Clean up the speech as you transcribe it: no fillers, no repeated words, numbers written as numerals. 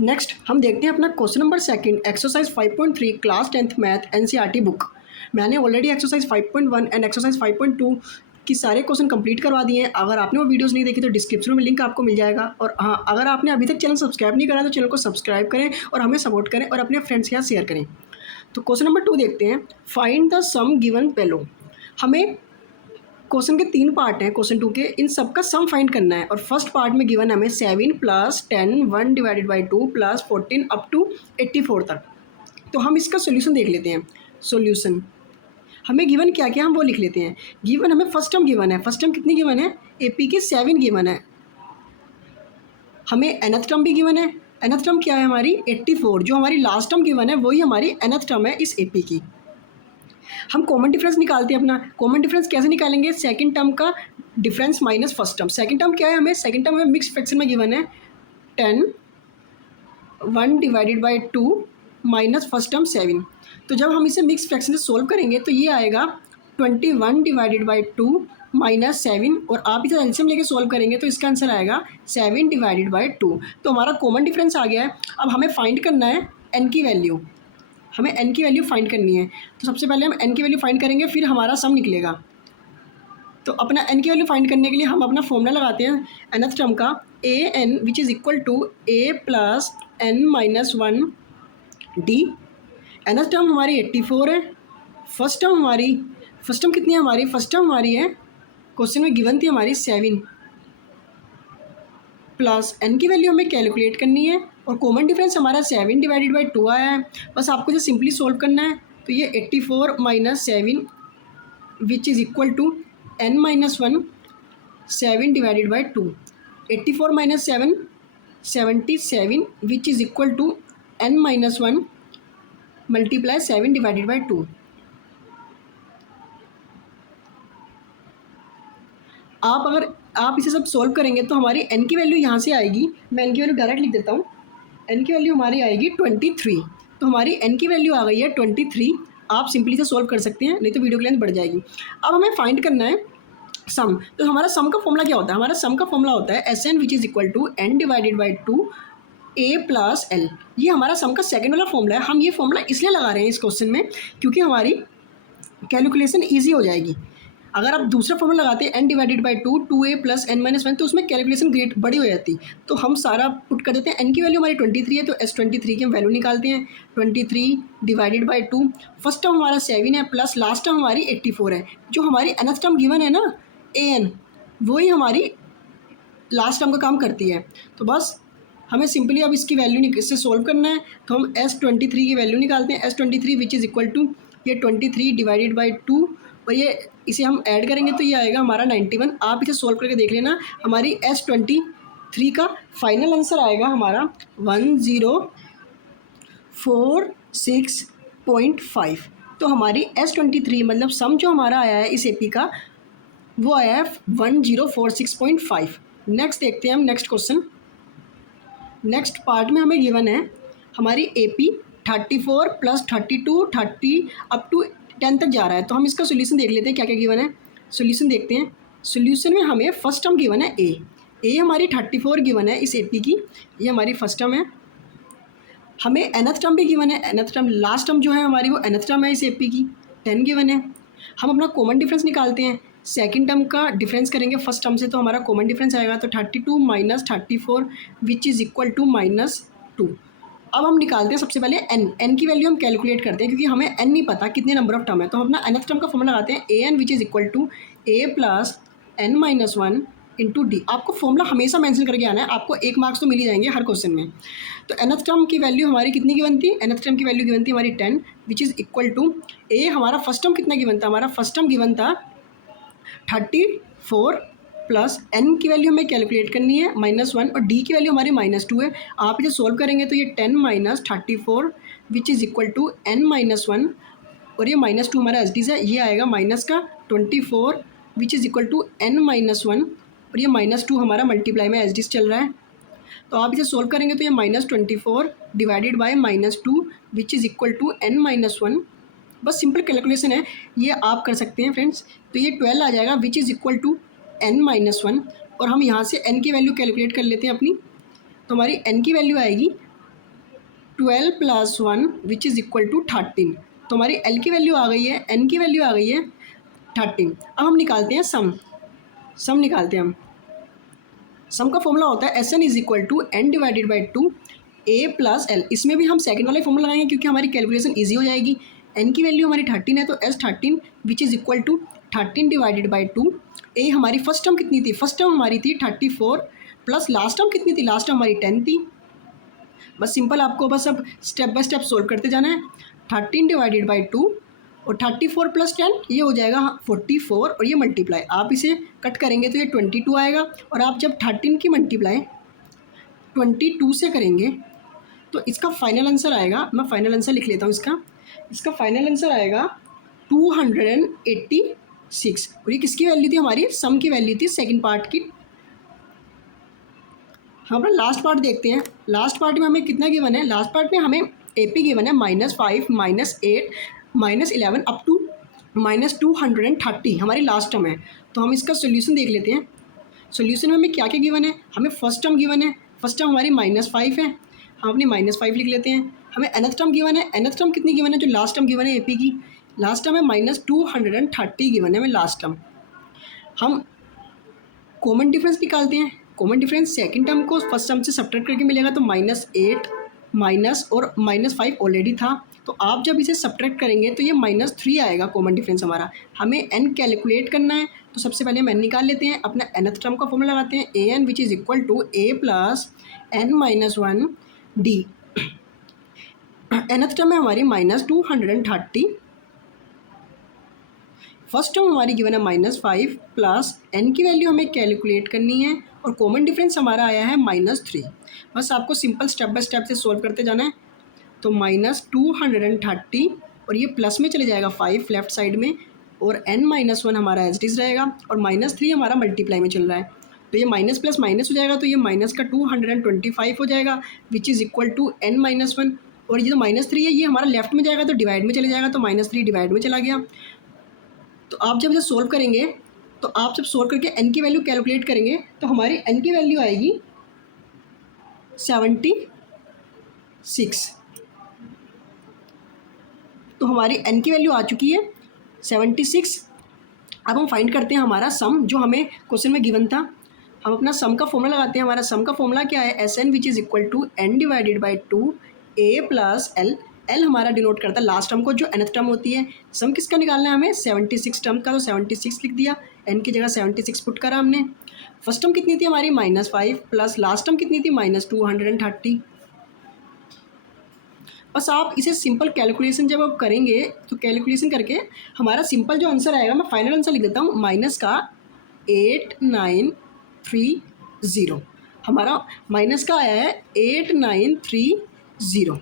Next हम देखते हैं अपना question number second, exercise 5.3 class 10th math NCERT book. मैंने ऑलरेडी एक्सरसाइज 5.1 एंड एक्सरसाइज 5.2 की सारे क्वेश्चन कंप्लीट करवा दिए हैं। अगर आपने वो वीडियोस नहीं देखी तो डिस्क्रिप्शन में लिंक आपको मिल जाएगा। और हाँ, अगर आपने अभी तक चैनल सब्सक्राइब नहीं करा तो चैनल को सब्सक्राइब करें और हमें सपोर्ट करें और अपने फ्रेंड्स के साथ शेयर करें। तो क्वेश्चन नंबर 2 देखते हैं, फाइंड द सम गिवन बेलो। हमें क्वेश्चन के 3 पार्ट हैं क्वेश्चन 2 के, इन सब का सम फाइंड करना है। और फर्स्ट पार्ट में गिवन है हमें 7 + 10 1 डिवाइडेड बाई 2 + 14 अप टू 84 तक। तो हम इसका सोल्यूशन देख लेते हैं। सोल्यूशन हमें गिवन क्या क्या हम वो लिख लेते हैं। गिवन हमें फर्स्ट टर्म गिवन है। फर्स्ट टर्म कितनी गिवन है? एपी के 7 गिवन है। हमें nth टर्म भी गिवन है। nth टर्म क्या है हमारी? 84। जो हमारी लास्ट टर्म गिवन है वही हमारी nth टर्म है इस एपी की। हम कॉमन डिफरेंस निकालते हैं अपना। कॉमन डिफरेंस कैसे निकालेंगे? सेकंड टर्म का difference minus first term. Second term क्या है हमें? सेकंड टर्म हमें मिक्स फ्रैक्शन में गिवन है 10 1 divided by 2 minus first term 7। तो जब हम इसे मिक्स फ्रैक्शन से सोल्व करेंगे तो ये आएगा 21 डिवाइडेड बाई 2 माइनस 7। और आप इसे एलसीएम लेके सोल्व करेंगे तो इसका आंसर आएगा 7 डिवाइडेड बाई 2। तो हमारा कॉमन डिफरेंस आ गया है। अब हमें फाइंड करना है एन की वैल्यू। हमें एन की वैल्यू फाइंड करनी है। तो सबसे पहले हम एन की वैल्यू फाइंड करेंगे, फिर हमारा सम निकलेगा। तो अपना एन की वैल्यू फाइंड करने के लिए हम अपना फॉर्मूला लगाते हैं nth टर्म का, A N which is equal to A plus N minus 1 D. nth term हमारी 84 है। फर्स्ट टर्म कितनी है हमारी? फर्स्ट टर्म हमारी है, क्वेश्चन में गिवन थी हमारी 7 प्लस एन की वैल्यू हमें कैलकुलेट करनी है। और कॉमन डिफरेंस हमारा 7 डिवाइडेड बाई 2 आया है। बस आपको जो सिंपली सोल्व करना है। तो ये 84 minus 7 which is equal to n minus 1 7 divided by 2। 84 minus 7 77 which is equal to n minus 1 multiply 7 divided by 2। अगर आप इसे सब सोल्व करेंगे तो हमारी n की वैल्यू यहाँ से आएगी। मैं n की वैल्यू डायरेक्ट लिख देता हूँ। n की वैल्यू हमारी आएगी 23। तो हमारी n की वैल्यू आ गई है 23। आप सिंपली से सोल्व कर सकते हैं, नहीं तो वीडियो की लेंथ बढ़ जाएगी। अब हमें फाइंड करना है सम। तो हमारा सम का फॉर्मूला क्या होता है? हमारा सम का फॉर्मूला होता है S N which is equal to n divided by 2 A plus L. ये हमारा सम का सेकेंड वाला फॉर्मूला है। हम ये फॉर्मूला इसलिए लगा रहे हैं इस क्वेश्चन में क्योंकि हमारी कैलकुलेशन ईजी हो जाएगी। अगर आप दूसरा फॉर्मूला लगाते हैं n divided by 2 2a plus n minus 1, तो उसमें कैलकुलेशन ग्रेट बड़ी हो जाती। तो हम सारा पुट कर देते हैं। n की वैल्यू हमारी 23 है तो S23 की हम वैल्यू निकालते हैं। 23 डिवाइडेड बाई 2, फर्स्ट टर्म हमारा 7 है प्लस लास्ट टर्म हमारी 84 है। जो हमारी nth टर्म गिवन है ना an, वही हमारी लास्ट टर्म का काम करती है। तो बस हमें सिंपली अब इसकी वैल्यू इससे सोल्व करना है। तो हम S23 की वैल्यू निकालते हैं। S23 which is equal to ये 23 डिवाइडेड बाई 2 और ये इसे हम ऐड करेंगे तो ये आएगा हमारा 91। आप इसे सोल्व करके देख लेना। हमारी S23 का फाइनल आंसर आएगा हमारा 1046.5। तो हमारी S23 मतलब सम जो हमारा आया है इस एपी का वो आया है 1046.5। नेक्स्ट देखते हैं हम नेक्स्ट क्वेश्चन। नेक्स्ट पार्ट में हमें गिवन है हमारी एपी 34 प्लस 32 30 अप टू 10 तक जा रहा है। तो हम इसका सोल्यूशन देख लेते हैं क्या क्या गिवन है। सोल्यूशन देखते हैं। सोल्यूशन में हमें फर्स्ट टर्म गिवन है ए हमारी 34 गिवन है इस एपी की, ये हमारी फर्स्ट टर्म है। हमें nth टर्म भी गिवन है। nth टर्म लास्ट टर्म जो है हमारी वो nth टर्म है इस एपी की, 10 गिवन है। हम अपना कॉमन डिफरेंस निकालते हैं। सेकंड टर्म का डिफरेंस करेंगे फर्स्ट टर्म से तो हमारा कॉमन डिफरेंस आएगा तो 32 minus 34 which is equal to -2। अब हम निकालते हैं सबसे पहले n की वैल्यू हम कैलकुलेट करते हैं क्योंकि हमें n नहीं पता कितने नंबर ऑफ टर्म है। तो हम अपना nth टर्म का फॉर्मूला लगाते हैं an which is equal to a plus n minus 1 into D. आपको फॉर्मूला हमेशा मेंशन करके आना है, आपको 1 मार्क्स तो मिल ही जाएंगे हर क्वेश्चन में। तो nth टर्म की वैल्यू हमारी कितनी गिवन थी? nth टर्म की वैल्यू गिवन थी हमारी 10 which is equal to a। हमारा फर्स्ट टर्म कितना गिवन था? हमारा फर्स्ट टर्म गिवन था 34 प्लस n की वैल्यू हमें कैलकुलेट करनी है -1 और d की वैल्यू हमारी -2 है। आप इसे सोल्व करेंगे तो ये 10 minus 34 which is equal to n minus 1 और ये -2 हमारा एच डी है, ये आएगा माइनस का 24 which is equal to n minus 1 और ये -2 हमारा मल्टीप्लाई में एच डी चल रहा है। तो आप इसे सोल्व करेंगे तो ये -24 divided by -2 which is equal to n minus 1। बस सिंपल कैलकुलेशन है, ये आप कर सकते हैं फ्रेंड्स। तो ये 12 आ जाएगा which is equal to n -1 और हम यहाँ से n की वैल्यू कैलकुलेट कर लेते हैं अपनी। तो हमारी n की वैल्यू आएगी 12 plus 1 which is equal to 13। तो हमारी एल की वैल्यू आ गई है, एन की वैल्यू आ गई है 13। अब हम निकालते हैं सम निकालते हैं हम। सम का फॉर्मूला होता है S N is equal to N divided by 2 A plus L. इसमें भी हम सेकंड वाले फॉर्मूला लगाएंगे क्योंकि हमारी कैलकुलेशन ईजी हो जाएगी। एन की वैल्यू हमारी 13 है तो S 13 which is equal to 13 divided by 2। A हमारी फर्स्ट टर्म कितनी थी, फर्स्ट टर्म हमारी थी 34 प्लस लास्ट टर्म कितनी थी, लास्ट टर्म हमारी 10 थी। बस सिंपल आपको बस अब स्टेप बाय स्टेप सोल्व करते जाना है। 13 डिवाइडेड बाई 2 और 34 प्लस 10 ये हो जाएगा 44 और ये मल्टीप्लाई आप इसे कट करेंगे तो ये 22 आएगा। और आप जब 13 की मल्टीप्लाई 22 से करेंगे तो इसका फाइनल आंसर आएगा, मैं फाइनल आंसर लिख लेता हूँ इसका फाइनल आंसर आएगा 286। और ये किसकी वैल्यू थी, हमारी सम की वैल्यू थी सेकंड पार्ट की। हम अपना लास्ट पार्ट देखते हैं। लास्ट पार्ट में हमें कितना गिवन है, लास्ट पार्ट में हमें AP गिवन है -5 -8 -11 अप टू -230 हमारी लास्ट टर्म है। तो हम इसका सोल्यूशन देख लेते हैं। सोल्यूशन में हमें क्या क्या गिवन है, हमें फर्स्ट टर्म गिवन है, फर्स्ट टर्म हमारी -5 है, हम अपनी -5 लिख लेते हैं। हमें nth टर्म गिवन है, nth टर्म कितनी गिवन है, जो लास्ट टर्म गिवन है AP की, लास्ट टर्म है -230 गिवन है हमें लास्ट टर्म। हम कॉमन डिफरेंस निकालते हैं। कॉमन डिफरेंस सेकंड टर्म को फर्स्ट टर्म से सब्ट्रैक्ट करके मिलेगा तो -8 माइनस और -5 ऑलरेडी था, तो आप जब इसे सब्ट्रैक्ट करेंगे तो ये -3 आएगा कॉमन डिफरेंस हमारा। हमें n कैलकुलेट करना है तो सबसे पहले हम n निकाल लेते हैं। अपना nth टर्म का फॉर्मूला लगाते हैं an which is equal to a plus n minus 1 D. nth term है हमारी -230, फर्स्ट टर्म हमारी गिवन है -5 प्लस n की वैल्यू हमें कैलकुलेट करनी है और कॉमन डिफरेंस हमारा आया है -3। बस आपको सिंपल स्टेप बाय स्टेप से सोल्व करते जाना है। तो -230 और ये प्लस में चले जाएगा 5 लेफ्ट साइड में, और n-1 हमारा एज इट इज़ रहेगा और -3 हमारा मल्टीप्लाई में चल रहा है, तो ये माइनस प्लस माइनस हो जाएगा, तो ये माइनस का 225 हो जाएगा which is equal to n-1। और ये जो -3 है ये हमारा लेफ्ट में जाएगा तो डिवाइड में चले जाएगा, तो -3 डिवाइड में चला गया। तो आप जब इसे सोल्व करेंगे तो आप जब सोल्व करके n की वैल्यू कैलकुलेट करेंगे तो हमारी n की वैल्यू आएगी 76। तो हमारी n की वैल्यू आ चुकी है 76। अब हम फाइंड करते हैं हमारा सम जो हमें क्वेश्चन में गिवन था। हम अपना सम का फॉर्मूला लगाते हैं। हमारा सम का फॉर्मूला क्या है, SN which is equal to n divided by 2 a plus L. L हमारा डिनोट करता है लास्ट टर्म को जो nth टर्म होती है। सम किसका निकालना है हमें, 76 टर्म का, तो 76 लिख दिया, n की जगह 76 पुट करा हमने। फर्स्ट टर्म कितनी थी हमारी -5 प्लस लास्ट टर्म कितनी थी -230। बस आप इसे सिंपल कैलकुलेशन जब आप करेंगे तो कैलकुलेशन करके हमारा सिंपल जो आंसर आएगा, मैं फाइनल आंसर लिख देता हूँ, माइनस का 8930। हमारा माइनस का आया है 8930।